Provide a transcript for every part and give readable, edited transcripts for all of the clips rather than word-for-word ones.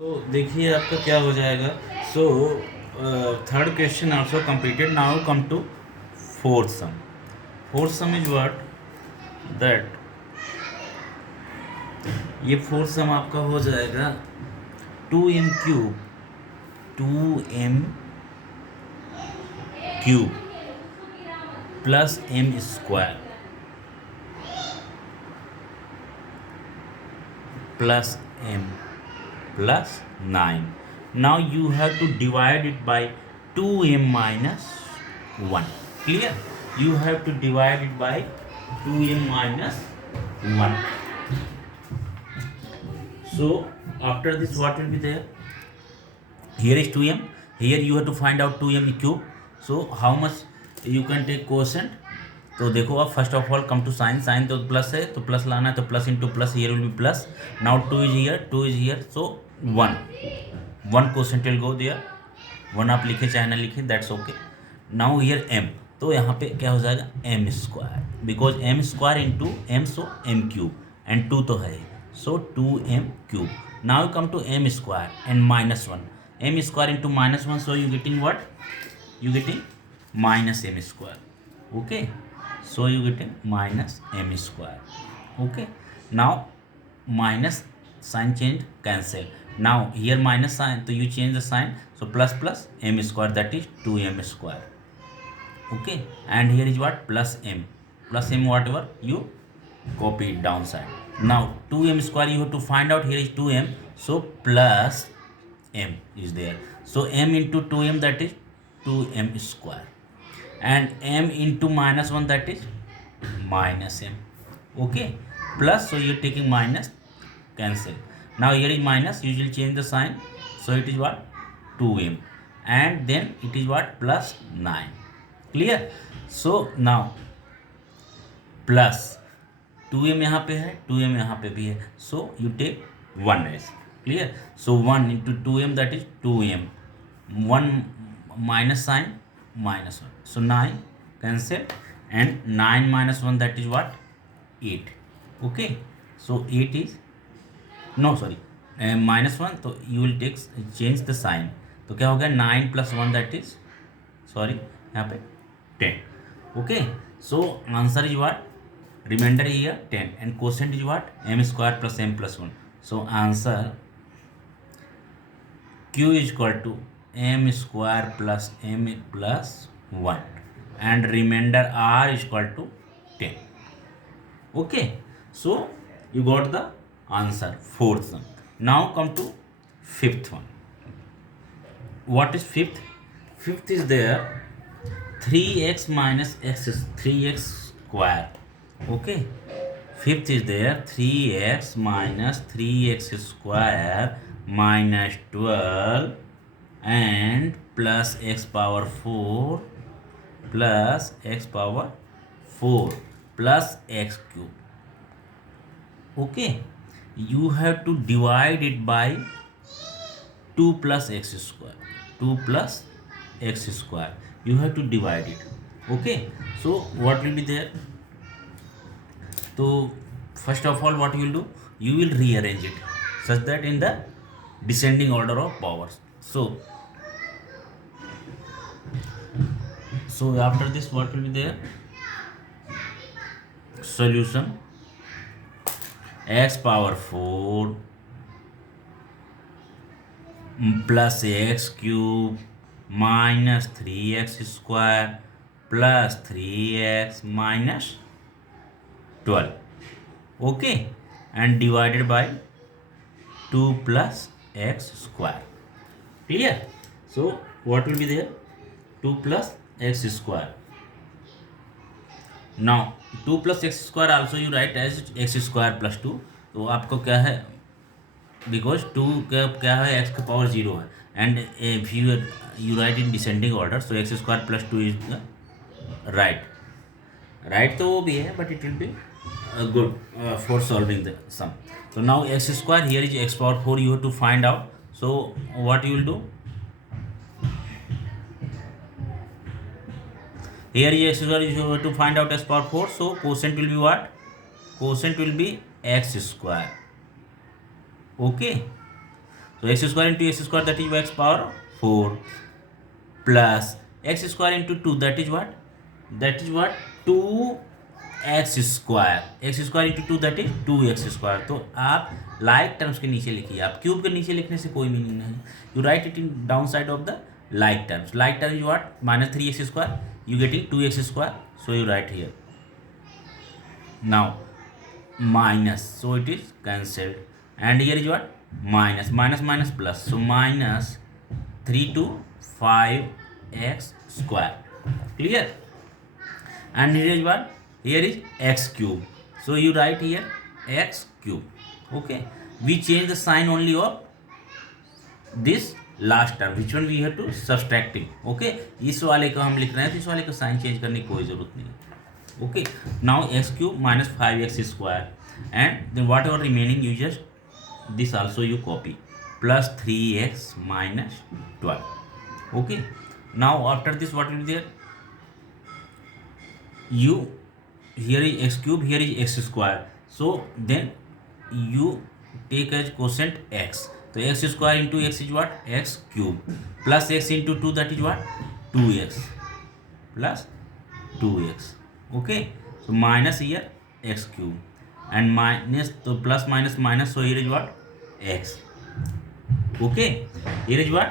तो देखिए आपका क्या हो जाएगा। So third question also completed. Now come to fourth sum. Fourth sum is what that, ये फोर्थ सम आपका हो जाएगा 2m³ 2m³ plus m² plus m plus 9. Now you have to divide it by 2m minus 1. Clear? You have to divide it by 2m minus 1. So after this what will be there? Here is 2m. Here you have to find out 2m³ So how much you can take quotient? तो देखो आप first of all come to sign. Sign तो plus है तो plus लाना है, तो plus into plus here will be plus. Now 2 is here, 2 is here, so 1 1 question will go there. 1 आप लिखे चाहे ना लिखे, that's okay. Now here m, तो यहाँ पे क्या हो जाएगा m², because m² into m, so m³ and 2 तो है, so 2m³। Now come to m² and -1, m² into -1, so you getting what, you getting minus m², okay, so you getting minus m², okay. Now minus sign change, cancel. Now here minus sign, so you change the sign, so plus plus m², that is 2m², okay. And here is what, plus m, whatever you copy it downside. Now 2m² you have to find out, here is 2m, so plus m is there, so m into 2m, that is 2m², and m into -1, that is minus m, okay, plus, so you're taking minus, cancel. Now here is minus, you will change the sign, so it is what, 2m, and then it is what, plus 9. Clear? So now plus 2m यहाँ पे है, 2m यहाँ पे भी है, so you take 1 as, clear? So 1 into 2m, that is 2m, 1 minus sign, -1, so 9, cancel, and 9 minus 1, that is what, 8, okay. So 8 is, no sorry, -1, तो you will take change the sign, तो क्या हो गया, 9 plus 1, that is, sorry, यहाँ पे 10, okay. So answer is what, remainder here 10, and quotient is what, m² plus m plus 1, so answer q is equal to m² plus m plus 1, and remainder r is equal to 10, okay. So you got the answer, fourth one. Now come to fifth one. What is fifth? Fifth is there 3x minus x is 3x square, okay. Fifth is there 3x minus 3x square minus 12 and plus x power 4 plus x power 4 plus x cube, okay. You have to divide it by 2 plus x square, 2 plus x square, you have to divide it, okay. So what will be there? So first of all what you will do, you will rearrange it such that in the descending order of powers. So after this what will be there? Solution: x power 4 plus x cube minus 3x square plus 3x minus 12, okay, and divided by 2 plus x square. Clear? So what will be there? 2 plus x square. Now 2 plus x square also you write as x square plus 2. तो आपको क्या है, because 2 का क्या है, x का power 0 है, and if you right in descending order, so x square plus 2 is the right तो वो भी है, but it will be good for solving the sum. So now x square, here is x power 4, you have to find out. So what you will do, here is x square, you have to find out x power 4, so quotient will be what, quotient will be x square, okay. So x square into x square, that is x power 4, plus x square into 2, that is what? That is what? 2 x square into 2, that is 2x square. तो आप like terms के नीचे लिखिए. आप cube के नीचे लिखने से कोई मीनिंग नहीं. You right it in down side of the like terms. Like term is what? -3x², you getting 2x², so you right here. Now minus, so it is cancelled, and here is what? Minus minus minus plus, so -3 to 5x². Clear? And here is what? Here is x cube. So you write here x cube. Okay. We change the sign only of this last term. Which one we have to subtracting. Okay. इस वाले को हम लिख रहे हैं तो इस वाले का साइन चेंज करने की कोई जरूरत नहीं. Okay. Now x cube minus 5x², and then whatever remaining you just this also you copy, plus 3x minus 12. Okay. Now after this what will be there? You here is x cube, here is x², so then you take as quotient x. So x² into x is what? X cube, plus x into 2, that is what? 2x, plus 2x. Okay, so minus here x cube, and minus, so plus minus minus, so here is what? X. Okay, here is what?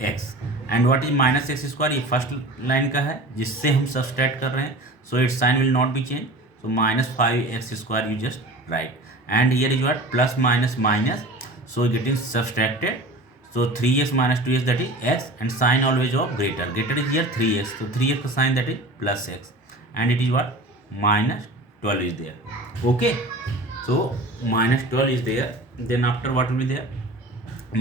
X. And what is minus x²? ये first line का है जिससे हम subtract कर रहे हैं. So its sign will not be changed. So -5x² you just write. And here is what? Plus minus minus. So getting subtracted. So 3x minus 2x, that is x, and sign always of greater. Greater is here 3x. So 3x का sign, that is plus x. And it is what? -12 is there. Okay. So -12 is there. Then after what will be there?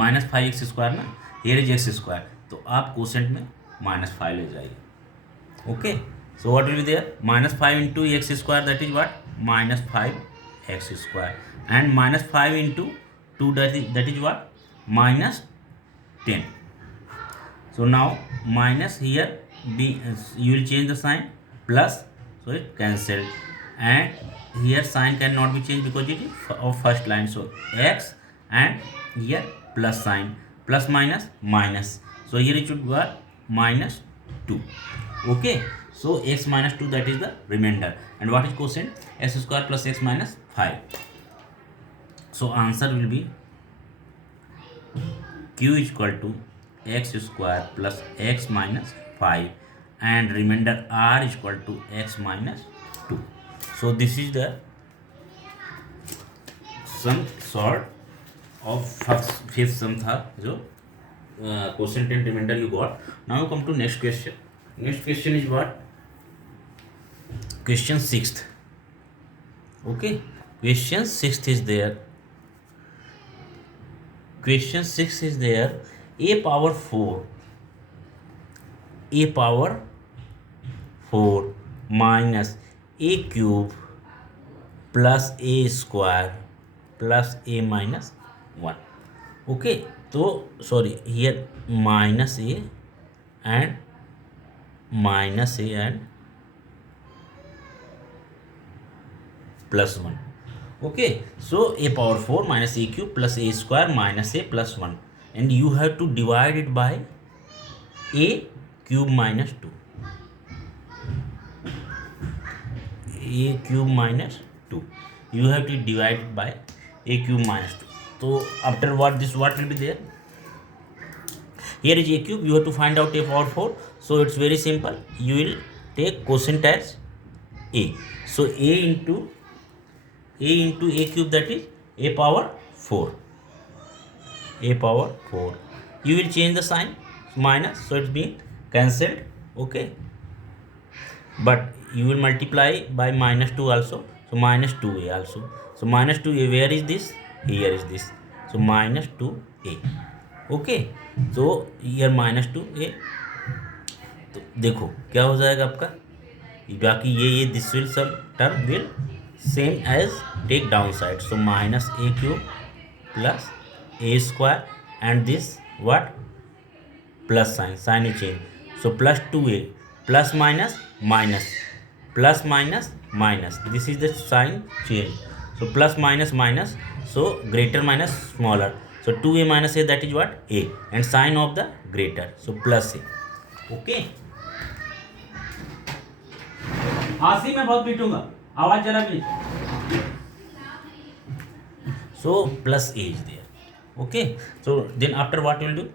-5x² ना. Here is x². तो आप quotient में -5 ले जाइए. Okay. So what will be there? -5 into x², that is what? -5x², and -5 into 2, that is what? -10. So now minus here be, you will change the sign, plus, so it cancelled, and here sign cannot be changed because it is of first line. So x, and here plus sign, plus minus minus, so here it should be what? -2. Okay. So x minus 2, that is the remainder. And what is quotient? x² plus x minus 5. So answer will be q is equal to x² plus x minus 5, and remainder r is equal to x minus 2. So this is the some sort of fifth sum था जो quotient and remainder you got. Now we come to next question. Next question is what? Question 6th. Okay. Question 6th is there. Question 6 is there. A power 4 minus a cube plus a square plus a minus 1. Okay. So sorry, here minus a and plus 1. Okay, so a power 4 minus a cube plus a square minus a plus 1, and you have to divide it by a cube minus 2. A cube minus 2, you have to divide it by a cube minus 2. So after what will be there? Here is a cube, you have to find out a power 4. So it's very simple, you will take quotient as a. So a into a cube, that is a power 4. You will change the sign, minus, so it's being cancelled. Okay, but you will multiply by -2 also, so -2a also. So -2a, where is this? Here is this. So -2a. Okay, so here -2a. तो देखो क्या हो जाएगा आपका, बाकी ये this will सब term will same as take down side. So minus a cube plus a square, and this what? Plus sign will change. So plus 2a, plus minus minus, plus minus minus, this is the sign change. So plus minus minus, so greater minus smaller. So 2a minus a, that is what? A. And sign of the greater. So plus a. Okay. हासी मैं बहुत पीटूंगा, आवाज जरा भी. So plus a is there. Okay. So then after what you will do?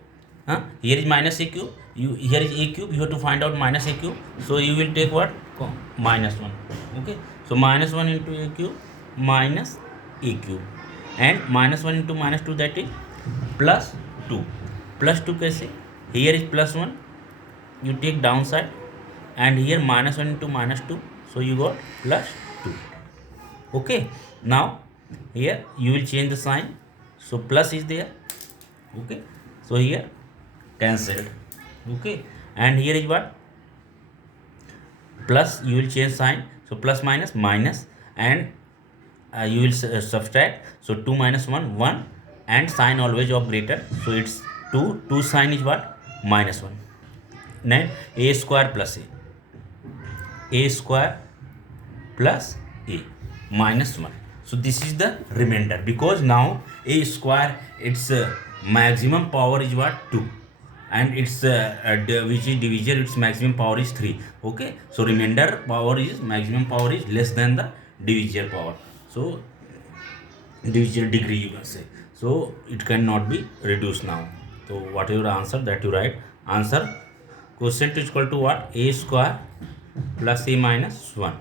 Here is minus a cube. Here is a cube. You have to find out minus a cube. So you will take what? Minus 1. Okay. So minus 1 into a cube minus a cube. And minus 1 into minus 2, that is plus 2. Plus 2 कैसे? Here is plus 1. You take downside. And here minus 1 into minus 2. So you got plus 2. Okay. Now here you will change the sign. So plus is there. Okay. So here cancelled. Okay. And here is what? Plus, you will change sign. So plus minus minus, and you will subtract. So 2 minus 1 1, and sign always of greater. So it's 2. 2 sign is what? Minus 1. Then a square plus a square plus a minus 1. So this is the remainder, because now a square, its maximum power is what? 2, and its which is divisor, its maximum power is 3. Okay. So remainder power is, maximum power is less than the divisor power. So divisor degree you can say. So it cannot be reduced now. So whatever answer that you write, answer quotient is equal to what? A square plus a minus 1.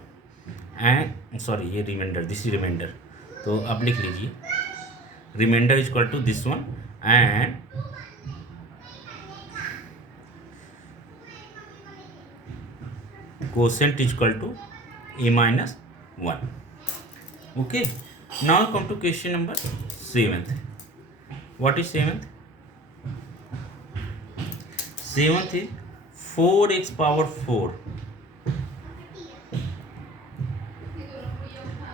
And sorry, ये remainder, this is remainder. तो आप लिख लीजिए, remainder is equal to this one, and quotient is equal to a minus 1. Okay. Now come to question number 7th. What is 7th? 7th is 4x power 4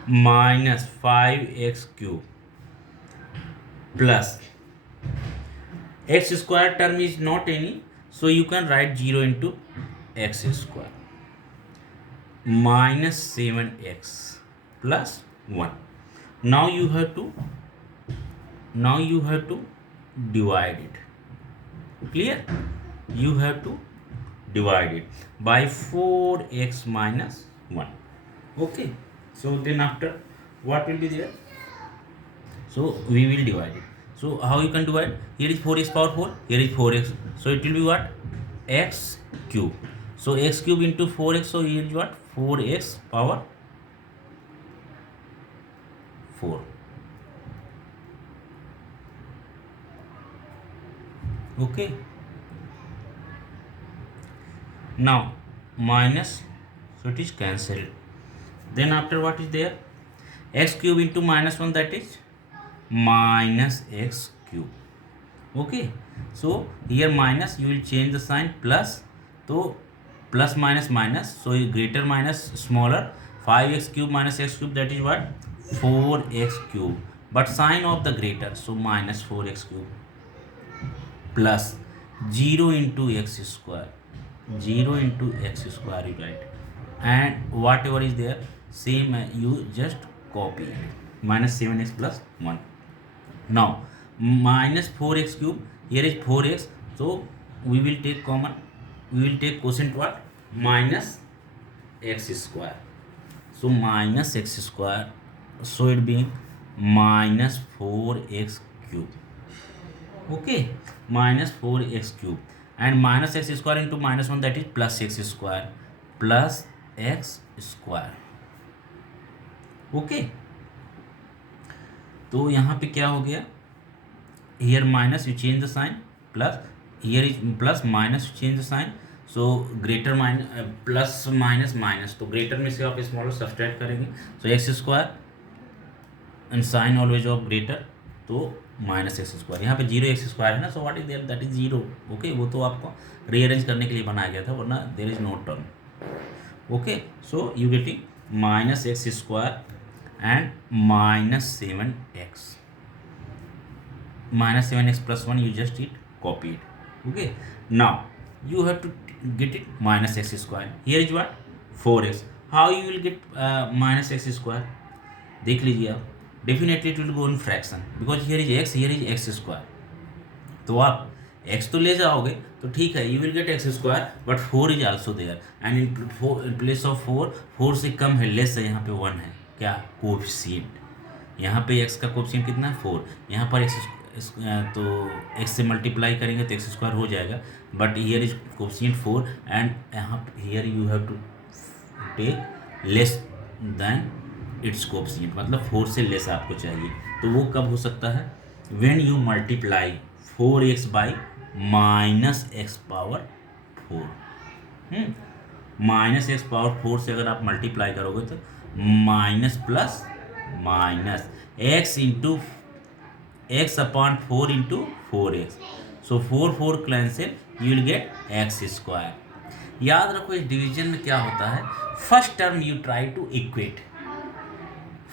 minus 5x cube plus x square term is not any, so you can write 0 into x square minus 7x plus 1. Now you have to divide it. Clear? You have to divide it by 4x minus 1. Okay. So then after what will be there? So we will divide it. So how you can divide? Here is 4x power 4. Here is 4x. So it will be what? X cube. So x cube into 4x. So here is what? 4x power 4. Okay. Now minus. So it is cancelled. Then after what is there? X cube into minus 1, that is minus x cube. Okay. So here minus, you will change the sign, plus. So plus minus minus. So greater minus smaller. 5x cube minus x cube, that is what? 4x cube. But sign of the greater. So minus 4x cube plus 0 into x square. 0 into x square you write. And whatever is there, same you just copy it. Minus 7x plus 1. Now minus 4x cube, here is 4x, so we will take common, we will take quotient what? Minus x square. So minus x square, so it being minus 4x cube. Okay. Minus 4x cube, and minus x square into minus 1, that is plus x square plus x square. Okay. तो यहाँ पे क्या हो गया? Here minus, you change the sign, plus here is plus, minus you change the sign. So greater minus, plus minus minus, तो greater में से आप स्मॉलर सब्सट्रैक्ट करेंगे. So x square and sign always of greater, तो minus x square. यहाँ पे 0x square है ना, so what is there? That is 0. Okay. वो तो आपको रीअरेंज करने के लिए बनाया गया था, वरना there is no term. Okay. So you getting minus x square and minus 7x. Minus 7x plus 1, you just copy it. Okay. Now you have to get it minus x square. Here is what? 4x. How you will get minus x square? देख लीजिए आप. definitely it will go in fraction because here is x, here is x square. तो आप x तो ले जाओगे तो ठीक है, you will get x square, but 4 is also there and in place of 4 से कम है, लेस है, यहाँ पे 1 है, क्या कोएफिशिएंट, यहाँ पे x का कोएफिशिएंट कितना है 4, यहाँ पर तो x से मल्टीप्लाई करेंगे तो एक्स स्क्वायर हो जाएगा, but here is coefficient 4 and यहाँ here you have to take less than its coefficient, मतलब 4 से लेस आपको चाहिए। तो वो कब हो सकता है, when you multiply 4x by minus x power 4। Minus x power 4 से अगर आप मल्टीप्लाई करोगे तो minus plus minus x into x upon 4 into 4x, so 4 cancel, you will get x square. याद रखो इस डिवीजन में क्या होता है, first term you try to equate,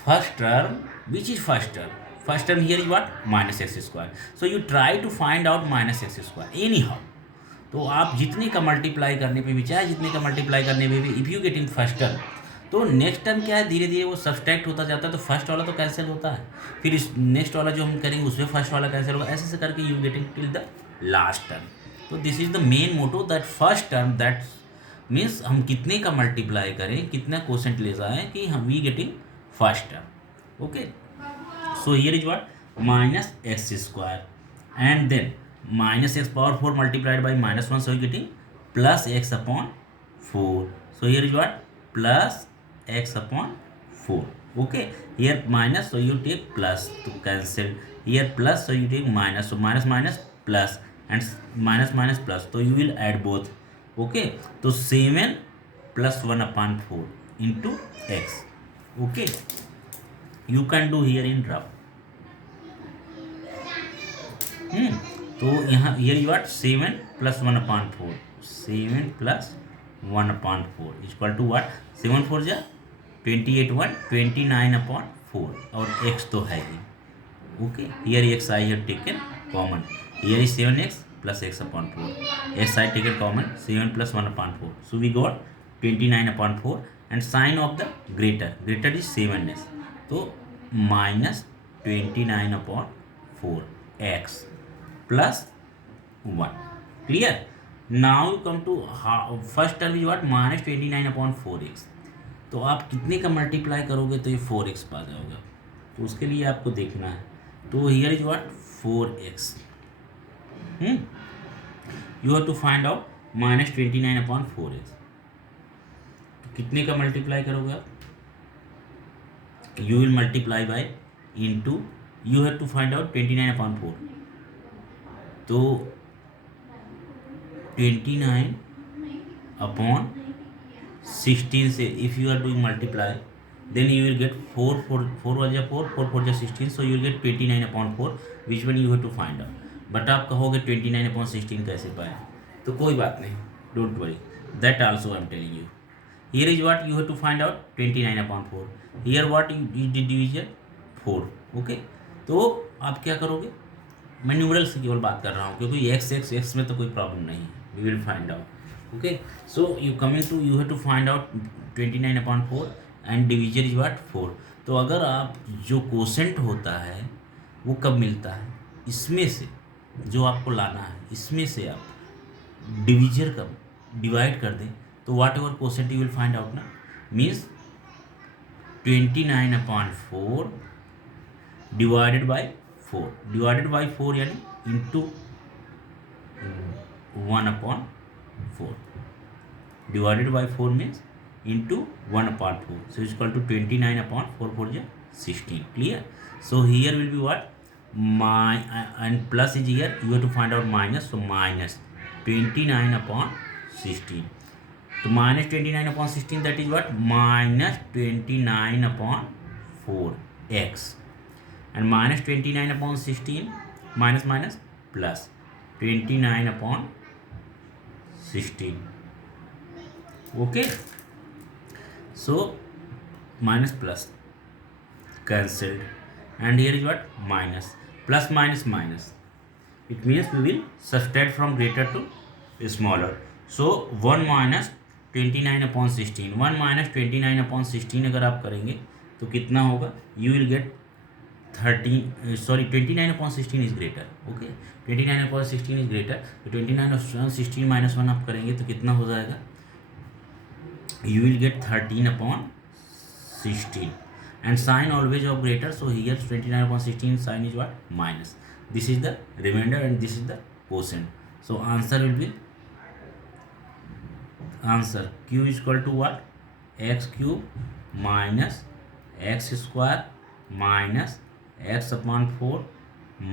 first term which is first term here is what, minus x square, so you try to find out minus x square anyhow। तो आप जितने का मल्टीप्लाई करने पे भी, चाहे जितने का मल्टीप्लाई करने पे भी, if you getting first term, तो नेक्स्ट टर्म क्या है, धीरे धीरे वो सब्सट्रैक्ट होता जाता है, तो फर्स्ट वाला तो कैंसिल होता है, फिर इस नेक्स्ट वाला जो हम करेंगे उसमें फर्स्ट वाला कैंसिल होगा, ऐसे करके you getting till the last term. तो this is the main motto, that first term, that means हम कितने का मल्टीप्लाई करें, कितना क्वोशेंट ले जाएँ कि हम we getting first term. Okay, so here is what, minus x square and then minus x power 4 multiplied by minus 1, so you getting plus x upon 4, so here is what, plus x upon 4। okay, here minus, so you take plus to cancel, here plus, so you take minus, so minus minus plus and minus minus plus, so you will add both। okay, so 7 plus 1 upon 4 into x। okay, you can do here in rough। तो यहाँ here you got 7 plus 1 upon 4, 7 plus 1 upon 4 is equal to what, 7 4 जा 28 1 29 upon 4, और x तो है ही। Okay, here x I have taken common, here is 7x plus x upon 4, x I taken common, 7 plus 1 upon 4, so we got 29 upon 4 and sign of the greater is 7s, तो minus 29 upon 4 x plus 1। clear, now you come to first term is what, minus 29 upon 4x, तो आप कितने का multiply करोगे तो ये 4x पा जाओगे, तो उसके लिए आपको देखना है, तो here is what 4x, you have to find out minus 29 upon 4x, तो कितने का मल्टीप्लाई करोगे आप, you will multiply by into, you have to find out 29 upon 4, तो 29 upon 16 से if you are doing multiply, then you will get 4 was 4 जा 16, so you will get 29 upon 4, which one you have to find out। But आप कहोगे 29 upon 16 कैसे पाए, तो कोई बात नहीं, don't worry, that also I am telling you. here is what you have to find out 29 upon 4, here what you did division 4। okay, तो आप क्या करोगे, मैं न्यूमरल से केवल बात कर रहा हूँ क्योंकि x में तो कोई प्रॉब्लम नहीं है, we will find out. Okay, so you coming to, you have to find out 29 upon 4 and division is what 4। तो अगर आप जो कोसेंट होता है वो कब मिलता है, इसमें से जो आपको लाना है, इसमें से आप डिवीजर का डिवाइड कर दें, तो whatever quotient you will find out ना, means 29 upon 4 divided by 4, divided by 4 यानी into 1 upon 4, divided by 4 means into 1 upon 4, so it's equal to 29 upon 4 is 16। clear, so here will be what, and plus is here, you have to find out minus, so minus 29 upon 16, so minus 29 upon 16, that is what, minus 29 upon 4x, and minus 29 upon 16 minus minus plus 29 upon 16। okay, so minus plus cancelled, and here is what, minus, plus minus minus, it means we will subtract from greater to smaller, so 1 minus 29 upon 16, 1 minus 29 upon 16 अगर आप करेंगे तो कितना होगा, you will get 29/16 is greater. Okay, 29/16 is greater. तो 29/16 -1 आप करेंगे तो कितना हो जाएगा? You will get 13/16, and sign always of greater, so here 29/16 sign is what? Minus. This is the remainder and this is the quotient. So answer will be, answer q is equal to what? X cube minus x square minus x/4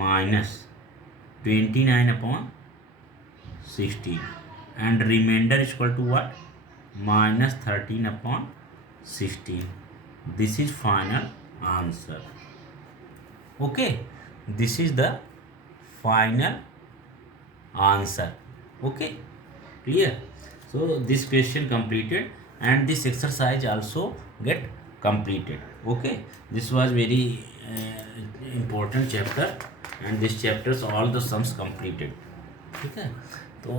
minus 29/16, and remainder is equal to what? Minus 13/16. This is final answer. Okay, this is the final answer. Okay, clear? So this question completed, and this exercise also get completed. Okay, this was very important chapter, and this chapters all the sums completed. ठीक है, तो